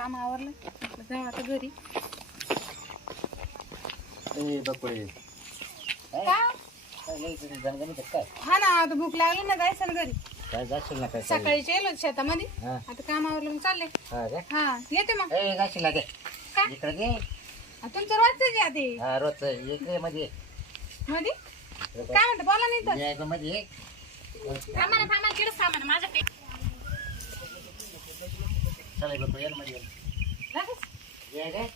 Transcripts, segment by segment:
काम आवरलं. म्हटलं जाऊ आता घरी. काय? काय काय? हा ना आता भूक लागली ना जायचं ना घरी. काय जाशील ना काय सकाळीच येलो शेतामध्ये. हा. आता काम आवरलं मग चालले. हा हा येते मग. ए जाशील ना दे का? इकडे घे. आ, तुमचं रोजच हा रोज इकडे मध्ये. मध्ये? काय म्हणतं बोला नाही तर यायचं मध्ये. ये. थांबा ना थांबा किडच थांबा ना चला बकुळे ये ना मध्ये ये. लगेच. ये रे.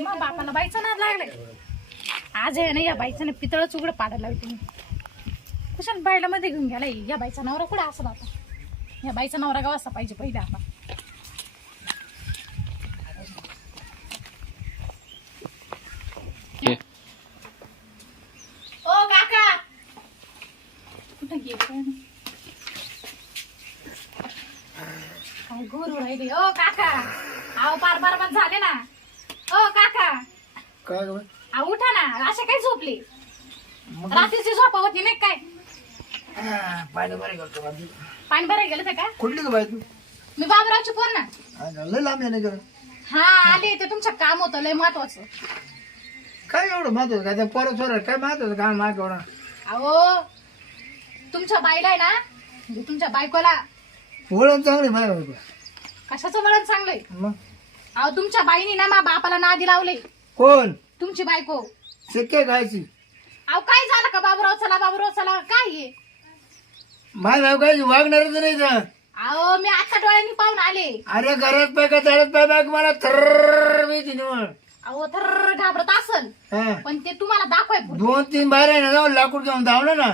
मग बापाला बाईचं नाद लागलाय. आज आहे ना या बाईचं ना पितळच उघडं पाडायला लावते मी. कुशाल बायला मध्ये घेऊन गेलाय. या बाईचा नवरा कुठे असं आता या बाईचा नवरा गाव असता पाहिजे पहिले आता ओ काका कुठं गेले गोरू राहिले ओ काका. आव पार बार बंद झाले ना. ओ काका. काय गं बाई? आव उठा ना. अशा काय झोपले? रात्रीची झोपा होती नाही काय? हा, पाहिलं बरं करतो बाबी. पाणी भरायला गेलं होतं का? कुठली बाई तू? मी बाबरावची पोर ना. हा का, लय लांब गं. हा आले ते तुमचं काम होतं लय महत्वाचं. काय एवढं महत्त्व काय त्या पोरं सोर काय महत्त्व काय माग एवढा? अहो तुमच्या बाईला आहे ना म्हणजे तुमच्या बायकोला ओळख चांगली माझ्या बायको. कशाचं वळण चांगलंय? मग? अहो तुमच्या बाईनी ना मा बापाला नादी लावले. कोण? तुमची बायको. शक्य खायची. अहो काय झालं का बाबूराव? चला बाबूराव चला. काय आहे माझ्या बायको काय वागणारच नाही तर. अहो मी आता डोळ्यांनी पाहून आले. अरे घरात पाय का चालत पाय बायको मला थर्र मी निवड. अहो तर घाबरत असल. हा. पण ते तुम्हाला दाखवाय. दोन तीन बाहेर आहे ना जाऊन लाकूड घेऊन धावलं ना.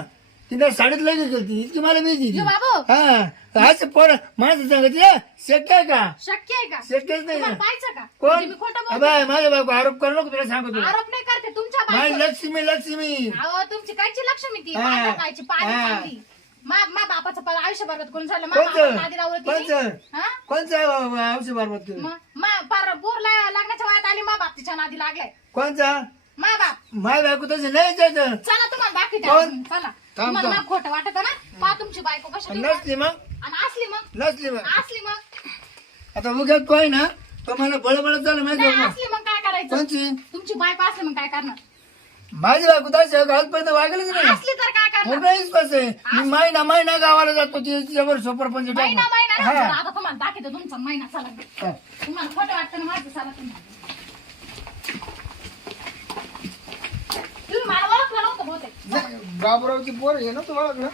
तिने साडीत लगेच गेली इतकी मला मी दिली यो बाबू हा असं पोर माझं सांगत शक्य आहे का शक्य आहे का शक्यच नाही तुम्हाला पाहायचं का कोण म्हणजे मी खोटं बोलते? अबे, माझ्या बायको आरोप करू नको तुला सांगतो आरोप नाही करते तुमच्या माझी लक्ष्मी लक्ष्मी अहो तुमची कायची लक्ष्मी ती हा. माझ्या कायची पाणी हा. चांगली मा मा बापाचं आयुष्य बरबाद कोण झालं मा कोणचं? बापाला नादी लावलं तिने. कोणचं? हा? कोणचा औषध बरबाद केलं म- मा पार बोर ला- लागण्याच्या वयात आली मा बाप तिच्या नादी लागलाय कोणचा मा बाप माझ्या बायको तसं नाही चला तुम्हाला कोण? अजून. चला थांब, तुम्हाला थांब. ना खोटं वाटत ना? पा तुमची बायको कशी ती नसली मग? आणि असली मग? नसली मग? असली मग? आता उद्या काय ना तो मला बळबळ चालू माहिती नाही, आहे का? असली मग काय करायचं? कोणची? तुमची बायको असली मग काय करणार? माझी बायको तसं आजपर्यंत वागलीच नाही. असली तर काय करणार? मोठा विश्वास आहे. मी महिना महिना गावाला जातो तिच्यावर सरपंच महिना महिना ना, हा. जरा आता तुम्हाला दाखवतो तुमचा महिना चला हा. तुम्हाला खोटं वाटतं ना माझं चला तुम्हाला तुम्ही मला ओळखलं नव्हतं बहुतेक बाबुरावची पोर आहे ना तू ओळखलं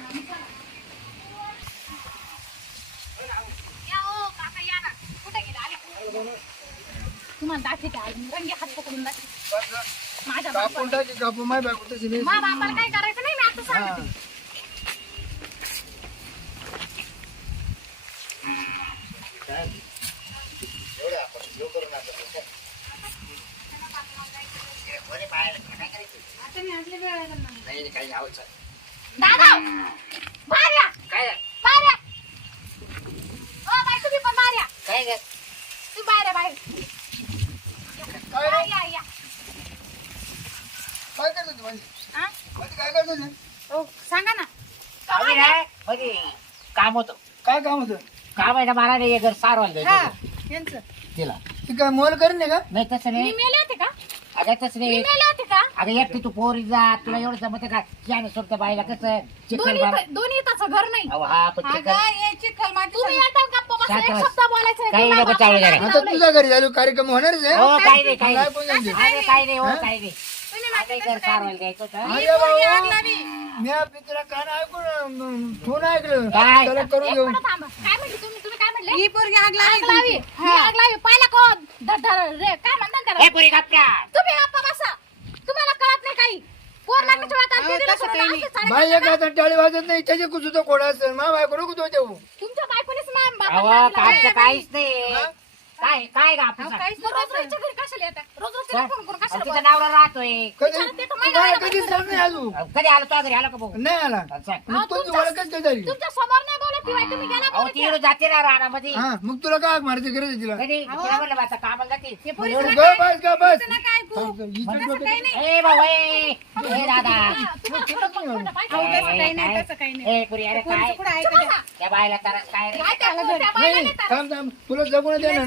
या ओ, काका या ना. तुम्हाला दाखवते आज रंगी हात पकडून दाखवते माझ्या कापून बापाला टाकी कापून माझी बायको तशी नाही मा बापाला काय करायचं नाही मी आता. सांगते आता मी आपल्या वेळेला नाही. दादा! बाहेर या बाहेर या ओ बाई तुम्ही पण बाहेर या तुम्ही बाहेर. या बाहेर या या. काय करतो तू हा? माझी काय करतो तू ओ सांगा ना. आम्ही नाही, मध्ये काम होतं. काय काम होतं? काम आहे ना मला नाही घर सारवायला हा द्यायचं यांचं. तिला. ती काय मोल करीन नाही का? नाही तसं मी नाही मेले होते का? अगं तसं मी नाही मेले होते का? अगं एकटी तू पोरी जा तुला एवढं जमत का? याने सोडतं बाईला कसं? चिकन दोन्ही दोन्ही ताचं घर नाही. अहो हा पण तुम्ही एक शब्द बोलायचा आहे. काही नको. आता लावलंय? तुझ्या घरी झालो कार्यक्रम होणारच आहे? हो काही नाही काही नाही. अरे काही नाही हो? काही नाही. तुम्ही आता माझ्या घर सारवायला द्यायचं होतं. अरे ही पोरगी बाबा. आग लावी. मी आपली तुला कान ऐकून अं, फोन ऐकलं. काय? त्याला करून एक घेऊ मिनिट थांबा. काय म्हणले तुम्ही? तुम्ही काय म्हणले? ही पोरगी आग लावी आग लावी. ही आग लावी. पाहिला कोण? धड धड रे. काय म्हणतात ए त्याला पोरी गप्प्या तुम्ही गप्पा बसा तुम्हाला कळत नाही काही पोर लागण्याच्या वेळात आली, तिला सोडून असले साडे बाई पाच एक हातात टाळी वाजत नाही त्याची कुठं कोडा असेल मा बायको नको तो देऊ. तुमच्या बायकोनेच मा- बापाला अहो मारलं कामचं आहे. काहीच नाही. काय काय गा अहो, आपलं काहीच नाही. रोज रोजच्या घरी कशाला येतात? रोज रोज तिला फोन करून कशाला तिचा बोलतात? नवरा राहतोय. कधी विचारा ते तर तुम्हाला महिना कधी महिना सर नाही अजून कधी आलो तो घरी? आलो का भाऊ? नाही आला. सांग. मग अहो, तुमची तुमच्या- ओळखच नाही झाली तुमच्यासमोर नाही बोलत ती बाई, तुम्ही गेला अहो ती इकडं जाते ना रानामध्ये. हा मग तुला काय मारायची गरज आहे तिला? कधी? तिला म्हणलं बा, आता कामाला जाते. पोरीचं एवढं नका ग बस ग बस. ए भाऊ ए ए दादा. ए, पुरी अरे कोणचं काय? त्या बायला तरच काय रे? थांब थांब. तुला जगून दे ना.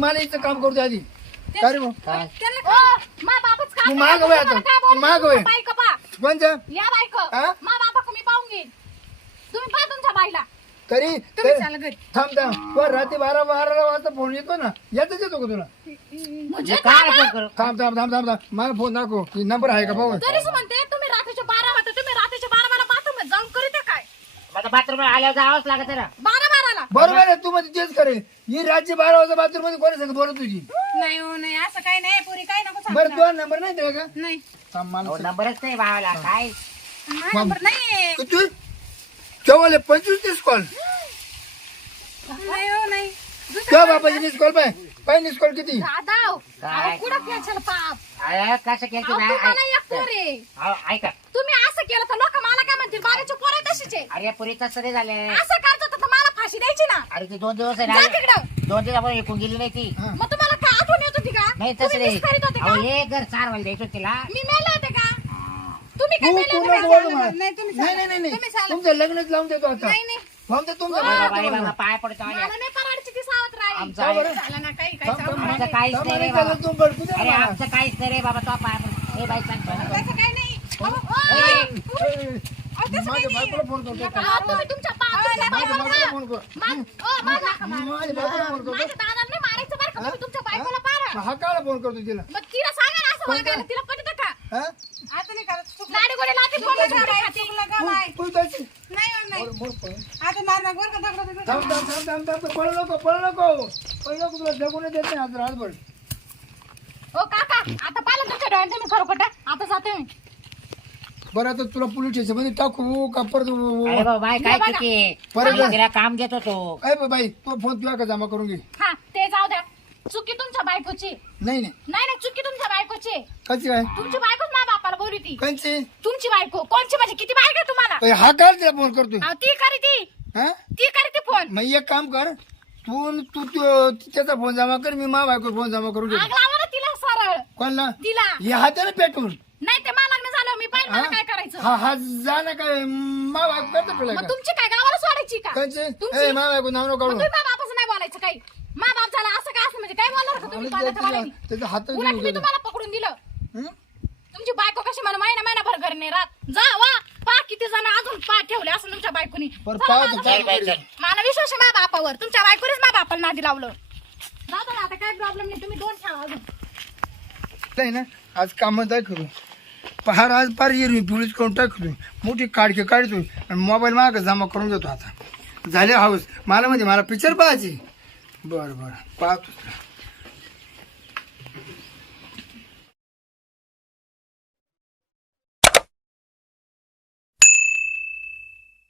मला इथं काम करतो आधी. काय रे मागं? वळ आता. मागं पहा. कोणतं या बायक? मा बापा मी पाहून घेईन. तुम्ही पहा तुमच्या बाईला. तरी तुम्ही तरी- चाला घरी. थांब थांब. तो रात्री बारा बारा वाजता फोन येतो ना. यातच येतो का तुला? म्हणजे काय फोन करू? थांब थांब थांब थांब थांब. मला फोन दाखव. की नंबर आहे का भाऊ तरीच म्हणते तुम्ही रात्रीचे बारा वाजता तुम्ही रात्रीचे बारा बारा बाथरूम जाऊन करीत काय? आता बाथरूम आल्यावर जावंच लागत ना. बारा बाराला? बरोबर आहे तू मध्ये तेच करे ही रात्री बारा वाजता बाथरूममध्ये कोणी सांगत? बोलत तुझी नाही हो नाही. असं काही नाही. पुरी काही नको सांगू बरं. तुझा नंबर नाही दिला का? नाही. थांब मला अहो, सांग. नंबरच नाही भावाला काय? नंबर नाही तू केवळ पंचवीस तीस कॉल नाही हो नाही. दुसरं तेव्हा बापाची मिस कॉल पाय पाय मिस कॉल किती? दादा अहो, काय? अहो, कुठं खेळशाल पाप अरे कसं केलं अहो, तुम्ही तुम्हाला एक पोर आहे. अहो, ऐका. तुम्ही असं केलं तर लोक मला काय म्हणतील? बाराचे पोर आहे तशीच. आहे अरे पुरी तसं नाही झालं. असं करतो तर मला फाशी द्यायची ना. अरे ती दोन दिवस आहे जा ना तिकडं. दोन दिवस आपण एकूण गेली नाही ती. हा. मग तुम्हाला काय आठवण येत होती का? नाही तुम्ही तसं नाही. miss करीत होते अहो का हे घर चार वाजता द्यायचो तिला. मी मेले होते का? तुम्ही काय तू नको का? बोलू मला. नाही तुम्ही नाही सांगा. नाही नाही तुम्ही नाही सांगा. तुमचं लग्नच लावून देतो आता नाही नाही थांब ते तुमचं बाबा, लग्न बाई, लावून बाबा, पाय पडतो मला आल्या. नाही परवडची ती सावत राहील आमचं का बरं? झालं ना काही काही थांब, थांब, सावत आमचं राहील. काहीच थांब, नाही रे बाबा त्याला तू भडकू दे अरे मला. आमचं काहीच नाही रे बाबा तो पाय पडतो हे बाई सांग तसं काही नाही अहो, ए, ओय. ए, अहो, तसं काही माझ्या नाही. बायकोला फोन करतो अहो, तुम्ही तुमच्या पा- तुमच्या माझ्या बायकोला. फोन कर मा- ओ, माझ्या माझ्या बायकोला फोन करतो माझ्या दादाला नाही मारायचं बरं का तुम्ही तुमच्या बायकोला पारा हा काला फोन करतो तिला मग तिला सांगा ना असं वागायला तिला पटत का हा आता नाही थांब थांब थांब थांब थांब. पळू नको पळू नको. पळू नको तुला जगून देत नाही आज रातभर. ओ काका आता पाहिलं तुमच्या डोळ्यात तुम्ही खरं खोटं आता जाते मी बरं आता तुला पोलीस स्टेशनमध्ये टाकू का परत अरे बाबा बाय काय बघा. चुकी परत जा. तिला काम देत होतो अय बा- बाई तो फोन तुझ्या का जमा करून घे? हा ते जाऊ द्या. चुकी तुमच्या बायकोची. नाही नाही. नाही नाही चुकी तुमच्या बायकोची. कशी काय? तुमची बायकोच बोलली ती? कंची तुमची बायको. कोणची म्हणजे? किती बायको तुम्हाला? अय, हा काय तिला फोन करतोय? अहो, ती करी ती. हा? ती करी ती फोन मग एक काम कर तू तू त्यो- त्याचा फोन जमा कर मी मा बायको फोन जमा करून आग घेतो लावा ना तिला सरळ. कोणला? तिला. हे हाताने पेटून नाही ते मला लग्न झालं. मी पाहिजे मला काय करायचं? हा हा जा ना काय. मा बायको करतो तुला मग तुमची काय गावाला सोडायची का? कंची तुमची- ए मा बायको नाव नको मग काढू. तुम्ही बापाचं नाही बोलायचं काही. मा बाप झाला असं काय असं म्हणजे काय बोलणार का तुम्ही? आणि उलट मी तुम्हाला? कशी मला महिना महिनाभर घर नाही राहत. जा वा पा किती जण अजून पा ठेवले असं तुमच्या बायकोनी. बरं, चला पाहतो, माझं- चल बाई चल मला विश्वास आहे माझ्या बापावर. तुमच्या बायकोनीच माझ्या बापाला नादी लावलं. ना आता काय प्रॉब्लेम नाही. तुम्ही दोन ठेवा अजून. नाही ना आज काम काय करू. पहार आज पार येईल पोलीस करून टाकतो मोठी काडके काढतो आणि मोबाईल माग जमा करून घेतो आता. झाले हाऊस मला म्हणजे मला पिक्चर पाहायची. बरं बरं. पाहतो.